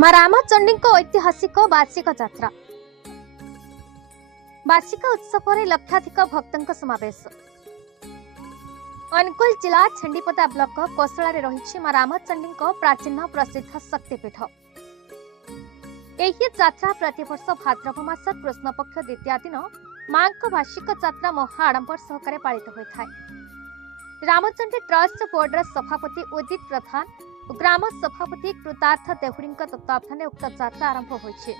मां रामचंडी ऐतिहासिक वार्षिक यात्रा वार्षिक उत्सव में लक्षाधिक भक्तों समावेश। अनुगुल जिला छेंडीपदा ब्लॉक कोसला रे रही मां रामचंडी प्राचीन प्रसिद्ध शक्तिपीठ। यही यात्रा प्रतिवर्ष भाद्रव मास कृष्ण पक्ष द्वितीय दिन मां वार्षिक यात्रा महा आडंबर सहकारे पालित होता है। रामचंडी ट्रस्ट बोर्डर सभापति उदित प्रधान और ग्राम सभापति कृतार्थ देहुरी तत्वावधान उक्त यात्रा आरंभ होइछे।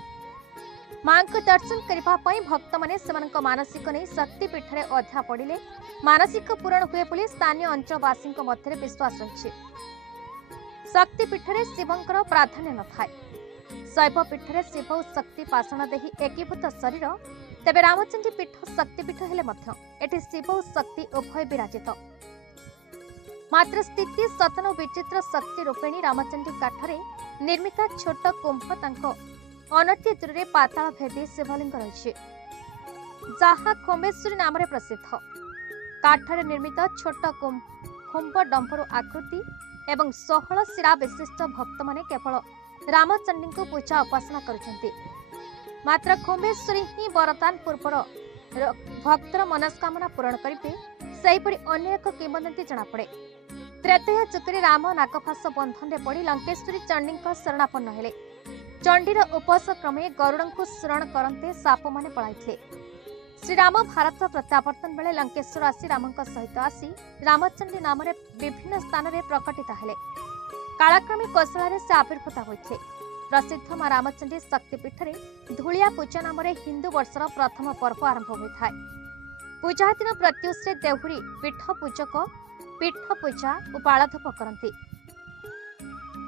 मां को दर्शन करने भक्त मैंने मानसिक नहीं शक्तिपीठ में अध्या पड़े मानसिक पूरण हुए बोली स्थानीय अंचलवासी मध्य विश्वास रही। शक्तिपीठ में शिवंकर प्राधान्य न थाए। शैव पीठ में शिव और शक्ति पाषण देही एकीभूत शरीर, तेबे रामचंडी पीठ शक्तिपीठ हेले मध्य एटी शिव और शक्ति उभय विराजित। मात्र स्थिति सतन और विचित्र शक्ति रूपिणी रामचंडी काठरे निर्मित छोट कुंभ तांको अनति दूर पाताल भेदी शिवलिंग रही, जहा खोमेश्वरी नाम प्रसिद्ध। काठरे निर्मित छोट कुंभ डंभर आकृति एवं 16 शिरा विशिष्ट भक्त माने केवल रामचंडी को पूजा उपासना करुछंती। मात्र खोमेश्वरी ही वरदान पूर्वर भक्तर मनस्कामना पूरण करिबे सेहिपरि अन्य एक किंवदंती जनापड़े। त्रेतया युगे राम नागफास बंधन में पड़ी लंकेश्वरी चंडी शरणापन्न हेले। चंडीर उपस क्रमे गरुड़ को शरण करते साप माने पड़ाई। श्रीराम भारत प्रत्यावर्तन बेले लंकेश्वर आसी राम सहित आसी रामचंडी नाम विभिन्न स्थान में प्रकटित हेले। कालक्रमे कोसला से आविर्भूत होते। प्रसिद्ध मां रामचंडी शक्तिपीठ में धूलिया पूजा नाम हिंदू वर्षर प्रथम पर्व आरंभ होता है। पूजा दिन प्रत्युष देहुरी पीठ पूजक पीठ पूजा और बालधूप करती।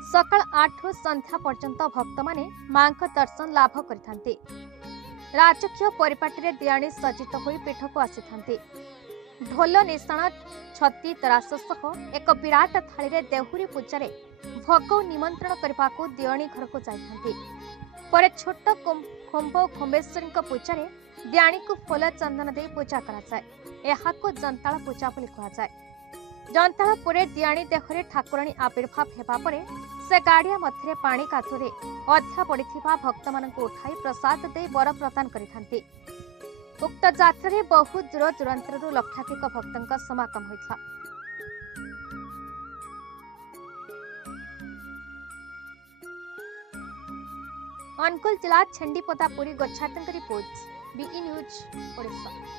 सकाल 8 रु संध्या पर्यंत भक्त माने मां दर्शन लाभ करथांती। राजकीय परिपाटी रे दियाणी सज्जित होई पीठ को आसीथांती। ढोल निशाण छती तरास सह एक विराट थाली रे देहुरी पूजा भोग निमंत्रण करने को दियाणी घर को जाइथांती। परे छोट खुंभ खोमेश्वरी पूजा दियाणी को फूल चंदन दे पूजा कराए। यह जंताल पूजा बोली कहुए। जंताल पुरे दियाणी देहरे ठाकुराणी आविर्भाव हेबा परे से गाड़िया मध्य पानी काथुरे अध्या पड़िथिबा भक्त मानक उठाई प्रसाद दे वर प्रदान करिथांती। उक्त यात्रा रे बहु दूर दूरांतरु लक्षाधिक भक्तों समागम होइथा। अनुगुल जिला छेंडीपदा पुरी गोछातंक रिपोर्ट बीई न्यूज ओडिशा।